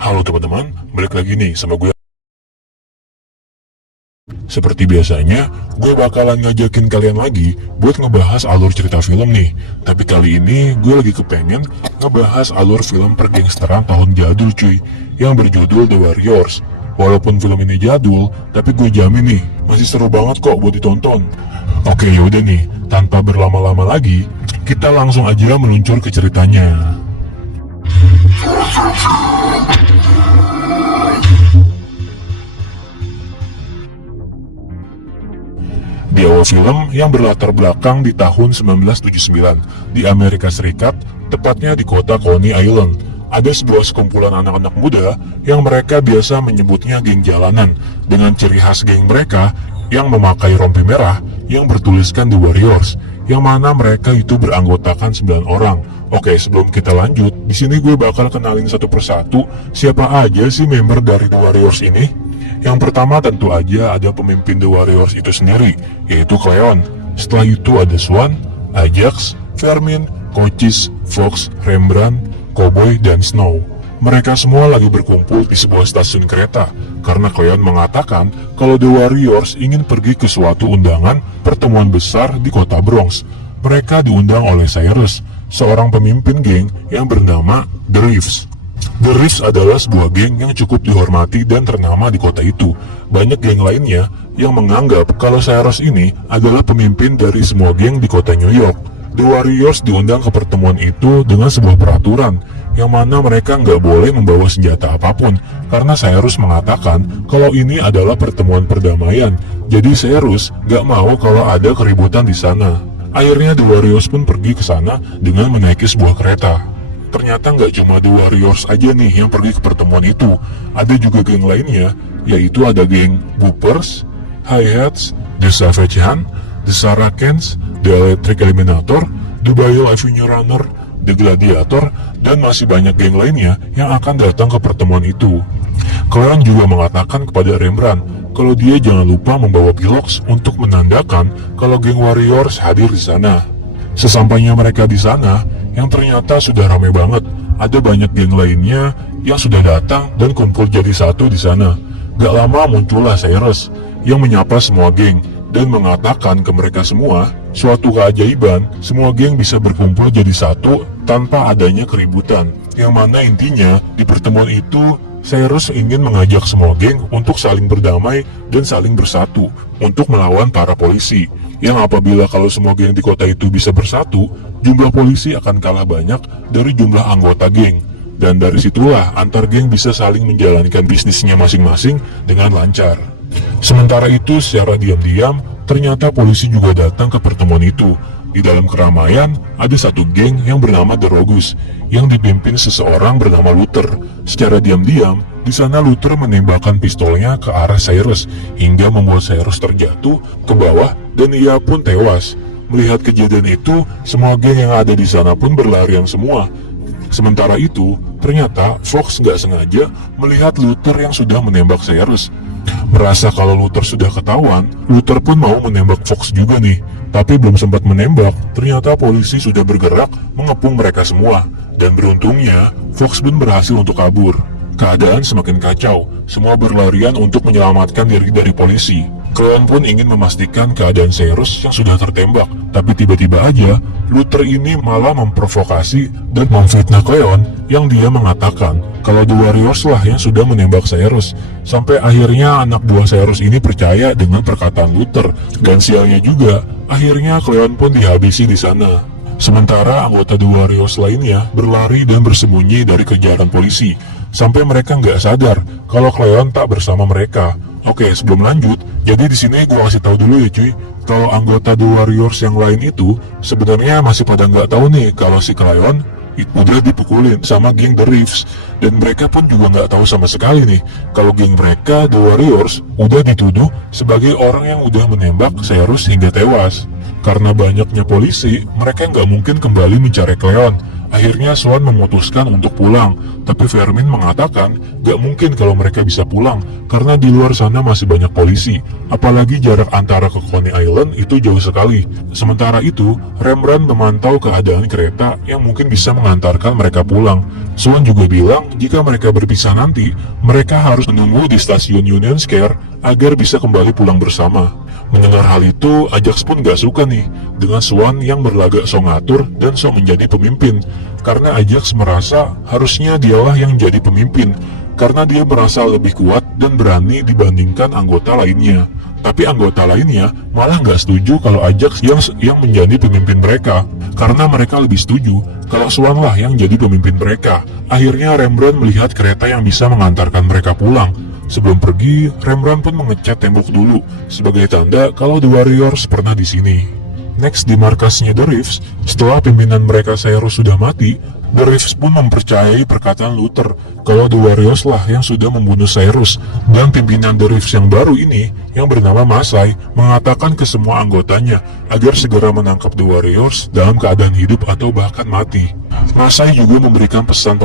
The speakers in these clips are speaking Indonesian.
Halo teman-teman, balik lagi nih sama gue. Seperti biasanya, gue bakalan ngajakin kalian lagi buat ngebahas alur cerita film nih. Tapi kali ini gue lagi kepengen ngebahas alur film pergangsteran tahun jadul cuy, yang berjudul The Warriors. Walaupun film ini jadul, tapi gue jamin nih, masih seru banget kok buat ditonton. Oke yaudah nih, tanpa berlama-lama lagi, kita langsung aja meluncur ke ceritanya. Di awal film yang berlatar belakang di tahun 1979 di Amerika Serikat, tepatnya di kota Coney Island, ada sebuah sekumpulan anak-anak muda yang mereka biasa menyebutnya geng jalanan, dengan ciri khas geng mereka yang memakai rompi merah yang bertuliskan The Warriors, yang mana mereka itu beranggotakan 9 orang. Oke, sebelum kita lanjut, di sini gue bakal kenalin satu persatu siapa aja sih member dari The Warriors ini. Yang pertama tentu aja ada pemimpin The Warriors itu sendiri, yaitu Cleon. Setelah itu ada Swan, Ajax, Vermin, Cochise, Fox, Rembrandt, Cowboy, dan Snow. Mereka semua lagi berkumpul di sebuah stasiun kereta, karena Cleon mengatakan kalau The Warriors ingin pergi ke suatu undangan pertemuan besar di kota Bronx. Mereka diundang oleh Cyrus, seorang pemimpin geng yang bernama The Reefs. The Reefs adalah sebuah geng yang cukup dihormati dan ternama di kota itu. Banyak geng lainnya yang menganggap kalau Cyrus ini adalah pemimpin dari semua geng di kota New York. The Warriors diundang ke pertemuan itu dengan sebuah peraturan, yang mana mereka nggak boleh membawa senjata apapun, karena Cyrus mengatakan kalau ini adalah pertemuan perdamaian. Jadi Cyrus nggak mau kalau ada keributan di sana. Akhirnya The Warriors pun pergi ke sana dengan menaiki sebuah kereta. Ternyata nggak cuma The Warriors aja nih yang pergi ke pertemuan itu. Ada juga geng lainnya, yaitu ada geng Boopers, Hi-Hats, The Savage Hand, The Saracens, The Electric Eliminator, The Bayou Avenue Runner, The Gladiator, dan masih banyak geng lainnya yang akan datang ke pertemuan itu. Cleon juga mengatakan kepada Rembrandt kalau dia jangan lupa membawa piloks untuk menandakan kalau geng Warriors hadir di sana. Sesampainya mereka di sana, yang ternyata sudah ramai banget. Ada banyak geng lainnya yang sudah datang dan kumpul jadi satu di sana. Gak lama muncullah Cyrus yang menyapa semua geng dan mengatakan ke mereka semua suatu keajaiban, semua geng bisa berkumpul jadi satu tanpa adanya keributan. Yang mana intinya di pertemuan itu Cyrus ingin mengajak semua geng untuk saling berdamai dan saling bersatu untuk melawan para polisi. Yang apabila kalau semua geng di kota itu bisa bersatu, jumlah polisi akan kalah banyak dari jumlah anggota geng. Dan dari situlah antar geng bisa saling menjalankan bisnisnya masing-masing dengan lancar. Sementara itu secara diam-diam, ternyata polisi juga datang ke pertemuan itu. Di dalam keramaian, ada satu geng yang bernama The Rogues, yang dipimpin seseorang bernama Luther. Secara diam-diam, di sana Luther menembakkan pistolnya ke arah Cyrus, hingga membuat Cyrus terjatuh ke bawah dan ia pun tewas. Melihat kejadian itu, semua geng yang ada di sana pun berlarian semua. Sementara itu, ternyata Fox nggak sengaja melihat Luther yang sudah menembak Cyrus. Merasa kalau Luther sudah ketahuan, Luther pun mau menembak Fox juga nih. Tapi belum sempat menembak, ternyata polisi sudah bergerak mengepung mereka semua. Dan beruntungnya, Fox pun berhasil untuk kabur. Keadaan semakin kacau, semua berlarian untuk menyelamatkan diri dari polisi. Cleon pun ingin memastikan keadaan Cyrus yang sudah tertembak, tapi tiba-tiba aja Luther ini malah memprovokasi dan memfitnah Cleon yang dia mengatakan kalau The Warriors lah yang sudah menembak Cyrus. Sampai akhirnya anak buah Cyrus ini percaya dengan perkataan Luther, dan sialnya juga, akhirnya Cleon pun dihabisi di sana. Sementara anggota The Warriors lainnya berlari dan bersembunyi dari kejaran polisi, sampai mereka nggak sadar kalau Cleon tak bersama mereka. Oke, sebelum lanjut, jadi di sini gua kasih tahu dulu ya cuy, kalau anggota The Warriors yang lain itu sebenarnya masih pada nggak tahu nih kalau si Cleon udah dipukulin sama geng The Reefs, dan mereka pun juga nggak tahu sama sekali nih kalau geng mereka The Warriors udah dituduh sebagai orang yang udah menembak Cyrus hingga tewas. Karena banyaknya polisi, mereka nggak mungkin kembali mencari Cleon. Akhirnya Swan memutuskan untuk pulang, tapi Vermin mengatakan gak mungkin kalau mereka bisa pulang, karena di luar sana masih banyak polisi, apalagi jarak antara ke Coney Island itu jauh sekali. Sementara itu, Rembrandt memantau keadaan kereta yang mungkin bisa mengantarkan mereka pulang. Swan juga bilang jika mereka berpisah nanti, mereka harus menunggu di stasiun Union Square agar bisa kembali pulang bersama. Mendengar hal itu, Ajax pun gak suka nih dengan Swan yang berlagak sok ngatur dan sok menjadi pemimpin. Karena Ajax merasa harusnya dialah yang jadi pemimpin, karena dia merasa lebih kuat dan berani dibandingkan anggota lainnya. Tapi anggota lainnya malah gak setuju kalau Ajax yang menjadi pemimpin mereka, karena mereka lebih setuju kalau Swan lah yang jadi pemimpin mereka. Akhirnya Rembrandt melihat kereta yang bisa mengantarkan mereka pulang. Sebelum pergi, Rembrandt pun mengecat tembok dulu sebagai tanda kalau The Warriors pernah di sini. Next, di markasnya The Reefs, setelah pimpinan mereka Cyrus sudah mati, The Reefs pun mempercayai perkataan Luther kalau The Warriors lah yang sudah membunuh Cyrus, dan pimpinan The Reefs yang baru ini, yang bernama Masai, mengatakan ke semua anggotanya agar segera menangkap The Warriors dalam keadaan hidup atau bahkan mati. Masai juga memberikan pesan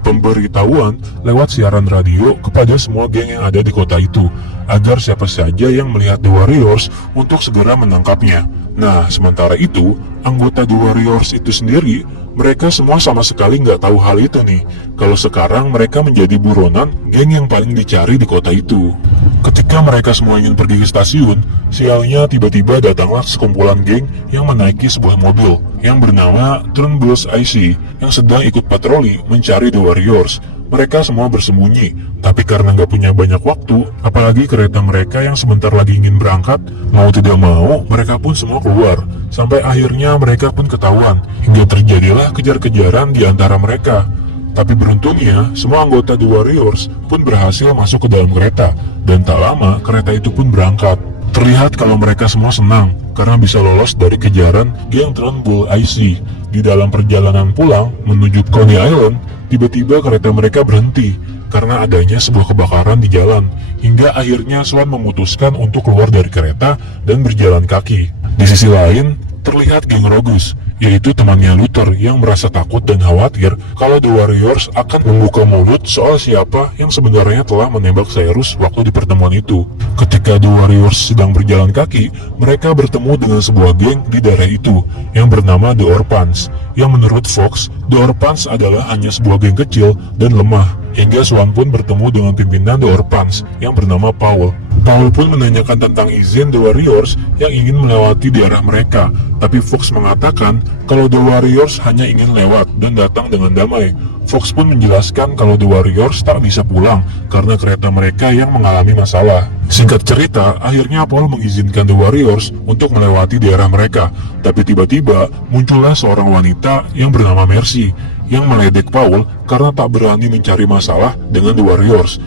pemberitahuan lewat siaran radio kepada semua geng yang ada di kota itu, agar siapa saja yang melihat The Warriors untuk segera menangkapnya. Nah, sementara itu, anggota The Warriors itu sendiri, mereka semua sama sekali nggak tahu hal itu nih, kalau sekarang mereka menjadi buronan geng yang paling dicari di kota itu. Ketika mereka semua ingin pergi ke stasiun, sialnya tiba-tiba datanglah sekumpulan geng yang menaiki sebuah mobil yang bernama Turnbull's IC yang sedang ikut patroli mencari The Warriors. Mereka semua bersembunyi, tapi karena nggak punya banyak waktu, apalagi kereta mereka yang sebentar lagi ingin berangkat, mau tidak mau, mereka pun semua keluar. Sampai akhirnya mereka pun ketahuan, hingga terjadilah kejar-kejaran di antara mereka. Tapi beruntungnya, semua anggota The Warriors pun berhasil masuk ke dalam kereta, dan tak lama kereta itu pun berangkat. Terlihat kalau mereka semua senang, karena bisa lolos dari kejaran geng Turnbull IC. Di dalam perjalanan pulang menuju Coney Island, tiba-tiba kereta mereka berhenti karena adanya sebuah kebakaran di jalan, hingga akhirnya Swan memutuskan untuk keluar dari kereta dan berjalan kaki. Di sisi lain, terlihat geng Rogus, yaitu temannya Luther yang merasa takut dan khawatir kalau The Warriors akan membuka mulut soal siapa yang sebenarnya telah menembak Cyrus waktu di pertemuan itu. Ketika The Warriors sedang berjalan kaki, mereka bertemu dengan sebuah geng di daerah itu yang bernama The Orphans, yang menurut Fox, The Orphans adalah hanya sebuah geng kecil dan lemah. Hingga Swan pun bertemu dengan pimpinan The Orphans yang bernama Paul. Paul pun menanyakan tentang izin The Warriors yang ingin melewati daerah mereka, tapi Fox mengatakan kalau The Warriors hanya ingin lewat dan datang dengan damai. Fox pun menjelaskan kalau The Warriors tak bisa pulang karena kereta mereka yang mengalami masalah. Singkat cerita, akhirnya Paul mengizinkan The Warriors untuk melewati daerah mereka, tapi tiba-tiba muncullah seorang wanita yang bernama Mercy yang meledek Paul karena tak berani mencari masalah dengan The Warriors.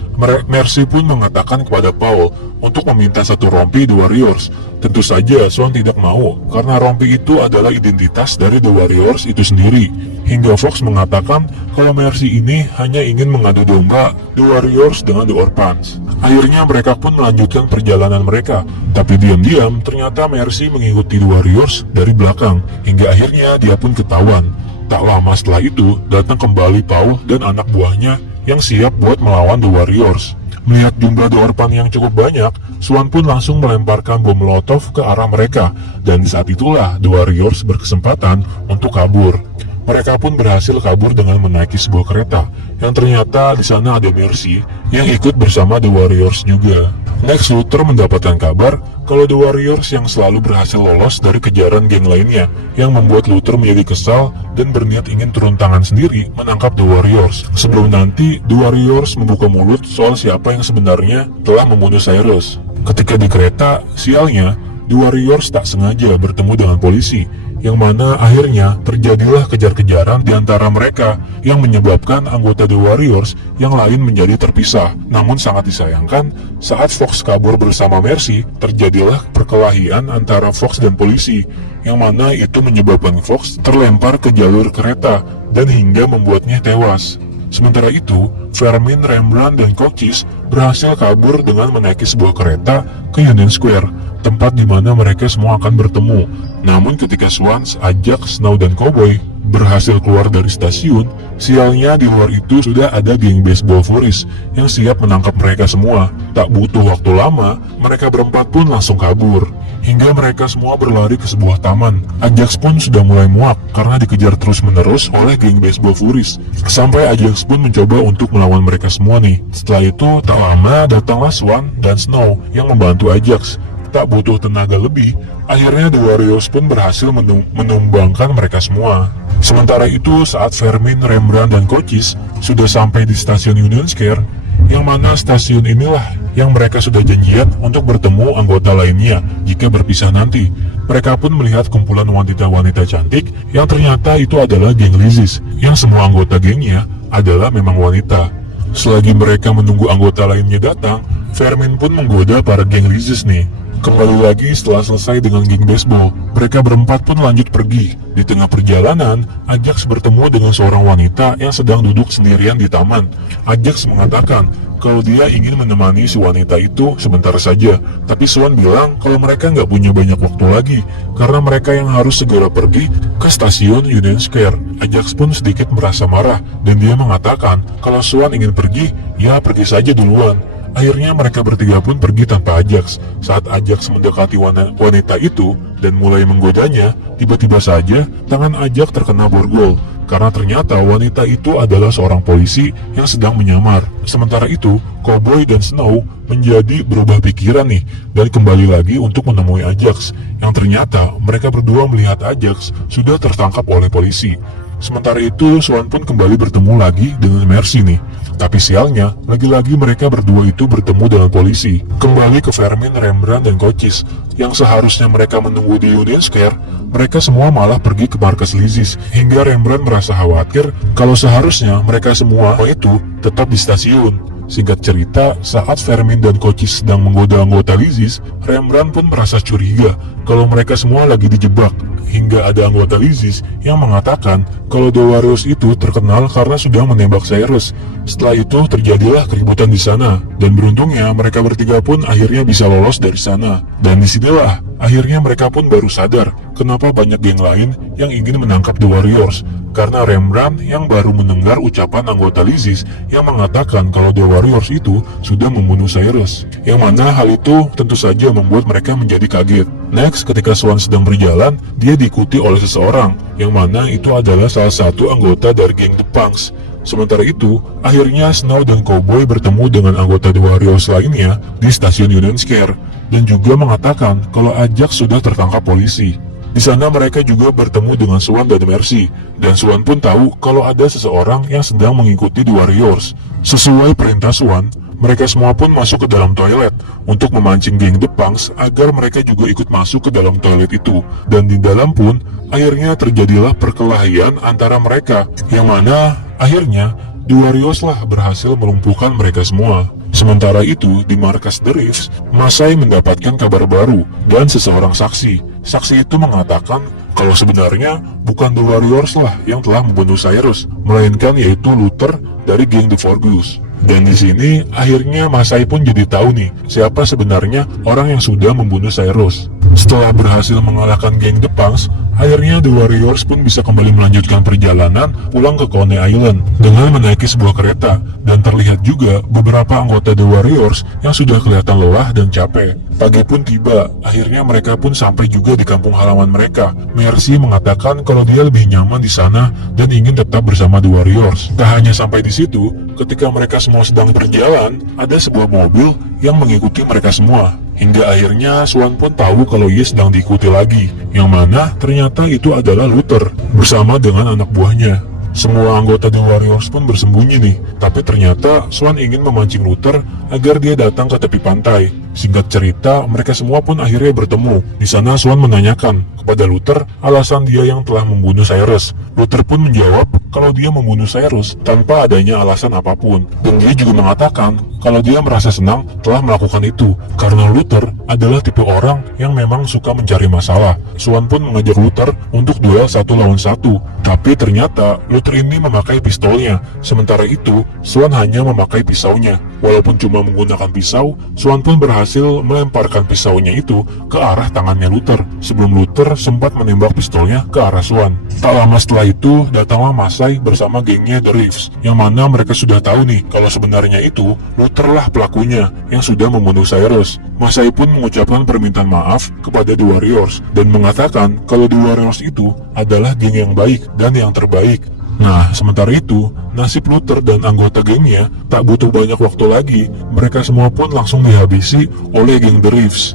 Mercy pun mengatakan kepada Paul untuk meminta satu rompi The Warriors. Tentu saja Swan tidak mau, karena rompi itu adalah identitas dari The Warriors itu sendiri. Hingga Fox mengatakan kalau Mercy ini hanya ingin mengadu domba The Warriors dengan The Orphans. Akhirnya mereka pun melanjutkan perjalanan mereka, tapi diam-diam ternyata Mercy mengikuti The Warriors dari belakang, hingga akhirnya dia pun ketahuan. Tak lama setelah itu, datang kembali Paul dan anak buahnya yang siap buat melawan The Warriors. Melihat jumlah The Orphans yang cukup banyak, Swan pun langsung melemparkan bom molotov ke arah mereka, dan di saat itulah The Warriors berkesempatan untuk kabur. Mereka pun berhasil kabur dengan menaiki sebuah kereta, yang ternyata di sana ada Mercy yang ikut bersama The Warriors juga. Next, Luther mendapatkan kabar kalau The Warriors yang selalu berhasil lolos dari kejaran geng lainnya, yang membuat Luther menjadi kesal dan berniat ingin turun tangan sendiri menangkap The Warriors. Sebelum nanti, The Warriors membuka mulut soal siapa yang sebenarnya telah membunuh Cyrus. Ketika di kereta, sialnya, The Warriors tak sengaja bertemu dengan polisi, yang mana akhirnya terjadilah kejar-kejaran di antara mereka yang menyebabkan anggota The Warriors yang lain menjadi terpisah. Namun sangat disayangkan, saat Fox kabur bersama Mercy, terjadilah perkelahian antara Fox dan polisi, yang mana itu menyebabkan Fox terlempar ke jalur kereta dan hingga membuatnya tewas. Sementara itu, Vermin, Rembrandt, dan Cochise berhasil kabur dengan menaiki sebuah kereta ke Union Square, tempat di mana mereka semua akan bertemu. Namun ketika Swans, Ajax, Snow, dan Cowboy berhasil keluar dari stasiun, sialnya di luar itu sudah ada geng baseball Furies yang siap menangkap mereka semua. Tak butuh waktu lama, mereka berempat pun langsung kabur. Hingga mereka semua berlari ke sebuah taman. Ajax pun sudah mulai muak karena dikejar terus-menerus oleh geng baseball Furies. Sampai Ajax pun mencoba untuk melawan mereka semua nih. Setelah itu, tak lama datanglah Swan dan Snow yang membantu Ajax. Tak butuh tenaga lebih, akhirnya The Warriors pun berhasil menumbangkan mereka semua. Sementara itu, saat Vermin, Rembrandt, dan Cochise sudah sampai di stasiun Union Square, yang mana stasiun inilah yang mereka sudah janjian untuk bertemu anggota lainnya jika berpisah nanti. Mereka pun melihat kumpulan wanita-wanita cantik yang ternyata itu adalah geng Lizis, yang semua anggota gengnya adalah memang wanita. Selagi mereka menunggu anggota lainnya datang, Vermin pun menggoda para geng Lizis nih. Kembali lagi setelah selesai dengan geng baseball, mereka berempat pun lanjut pergi. Di tengah perjalanan, Ajax bertemu dengan seorang wanita yang sedang duduk sendirian di taman. Ajax mengatakan kalau dia ingin menemani si wanita itu sebentar saja, tapi Swan bilang kalau mereka nggak punya banyak waktu lagi, karena mereka yang harus segera pergi ke stasiun Union Square. Ajax pun sedikit merasa marah, dan dia mengatakan kalau Swan ingin pergi, ya pergi saja duluan. Akhirnya mereka bertiga pun pergi tanpa Ajax. Saat Ajax mendekati wanita itu dan mulai menggodanya, tiba-tiba saja tangan Ajax terkena borgol. Karena ternyata wanita itu adalah seorang polisi yang sedang menyamar. Sementara itu, Cowboy dan Snow menjadi berubah pikiran nih dan kembali lagi untuk menemui Ajax. Yang ternyata mereka berdua melihat Ajax sudah tertangkap oleh polisi. Sementara itu, Swan pun kembali bertemu lagi dengan Mercy nih. Tapi sialnya, lagi-lagi mereka berdua itu bertemu dengan polisi. Kembali ke Vermin, Rembrandt, dan Cochise. Yang seharusnya mereka menunggu di Union Square, mereka semua malah pergi ke markas Lizis. Hingga Rembrandt merasa khawatir kalau seharusnya mereka semua itu tetap di stasiun. Singkat cerita, saat Vermin dan Cochise sedang menggoda anggota Lizis, Rembrandt pun merasa curiga kalau mereka semua lagi dijebak. Hingga ada anggota Lizis yang mengatakan kalau The Warriors itu terkenal karena sudah menembak Cyrus. Setelah itu terjadilah keributan di sana, dan beruntungnya mereka bertiga pun akhirnya bisa lolos dari sana. Dan disinilah akhirnya mereka pun baru sadar kenapa banyak geng lain yang ingin menangkap The Warriors. Karena Rembrandt yang baru mendengar ucapan anggota Lizis yang mengatakan kalau The Warriors itu sudah membunuh Cyrus. Yang mana hal itu tentu saja membuat mereka menjadi kaget. Next, ketika Swan sedang berjalan, dia diikuti oleh seseorang, yang mana itu adalah salah satu anggota dari geng The Punks. Sementara itu, akhirnya Snow dan Cowboy bertemu dengan anggota The Warriors lainnya di stasiun Union Square, dan juga mengatakan kalau Ajax sudah tertangkap polisi. Di sana mereka juga bertemu dengan Swan dan Mercy, dan Swan pun tahu kalau ada seseorang yang sedang mengikuti The Warriors. Sesuai perintah Swan, mereka semua pun masuk ke dalam toilet untuk memancing geng The Punks agar mereka juga ikut masuk ke dalam toilet itu. Dan di dalam pun, akhirnya terjadilah perkelahian antara mereka, yang mana akhirnya The Warriors lah berhasil melumpuhkan mereka semua. Sementara itu, di markas The Reefs, Masai mendapatkan kabar baru dan seseorang saksi. Saksi itu mengatakan kalau sebenarnya bukan The Warriors lah yang telah membunuh Cyrus, melainkan yaitu Luther dari geng The Forgus. Dan di sini akhirnya Masai pun jadi tahu nih siapa sebenarnya orang yang sudah membunuh Cyrus. Setelah berhasil mengalahkan geng The Punks, akhirnya The Warriors pun bisa kembali melanjutkan perjalanan pulang ke Coney Island dengan menaiki sebuah kereta, dan terlihat juga beberapa anggota The Warriors yang sudah kelihatan lelah dan capek. Pagi pun tiba, akhirnya mereka pun sampai juga di kampung halaman mereka. Mercy mengatakan kalau dia lebih nyaman di sana dan ingin tetap bersama The Warriors. Tak hanya sampai di situ, ketika mereka semua sedang berjalan, ada sebuah mobil yang mengikuti mereka semua. Hingga akhirnya Swan pun tahu kalau ia sedang diikuti lagi, yang mana ternyata itu adalah Luther bersama dengan anak buahnya. Semua anggota The Warriors pun bersembunyi nih, tapi ternyata Swan ingin memancing Luther agar dia datang ke tepi pantai. Singkat cerita, mereka semua pun akhirnya bertemu. Di sana Swan menanyakan kepada Luther alasan dia yang telah membunuh Cyrus. Luther pun menjawab kalau dia membunuh Cyrus tanpa adanya alasan apapun. Dan dia juga mengatakan kalau dia merasa senang telah melakukan itu, karena Luther adalah tipe orang yang memang suka mencari masalah. Swan pun mengajak Luther untuk duel 1 lawan 1, tapi ternyata Luther ini memakai pistolnya, sementara itu Swan hanya memakai pisaunya. Walaupun cuma menggunakan pisau, Swan pun berhasil melemparkan pisaunya itu ke arah tangannya Luther, sebelum Luther sempat menembak pistolnya ke arah Swan. Tak lama setelah itu, datanglah Masai bersama gengnya The Reeves, yang mana mereka sudah tahu nih kalau sebenarnya itu Luther lah pelakunya yang sudah membunuh Cyrus. Masai pun mengucapkan permintaan maaf kepada The Warriors dan mengatakan kalau The Warriors itu adalah geng yang baik dan yang terbaik. Nah, sementara itu, nasib Luther dan anggota gengnya tak butuh banyak waktu lagi. Mereka semua pun langsung dihabisi oleh geng The Reeves.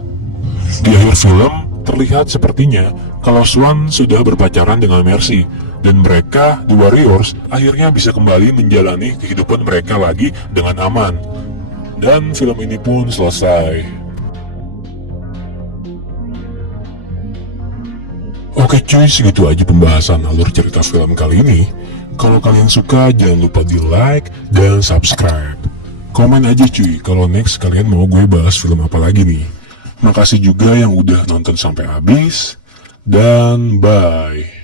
Di akhir film, terlihat sepertinya kalau Swan sudah berpacaran dengan Mercy, dan mereka, The Warriors, akhirnya bisa kembali menjalani kehidupan mereka lagi dengan aman. Dan film ini pun selesai. Oke cuy, segitu aja pembahasan alur cerita film kali ini. Kalau kalian suka, jangan lupa di like dan subscribe. Komen aja cuy, kalau next kalian mau gue bahas film apa lagi nih. Makasih juga yang udah nonton sampai habis, dan bye.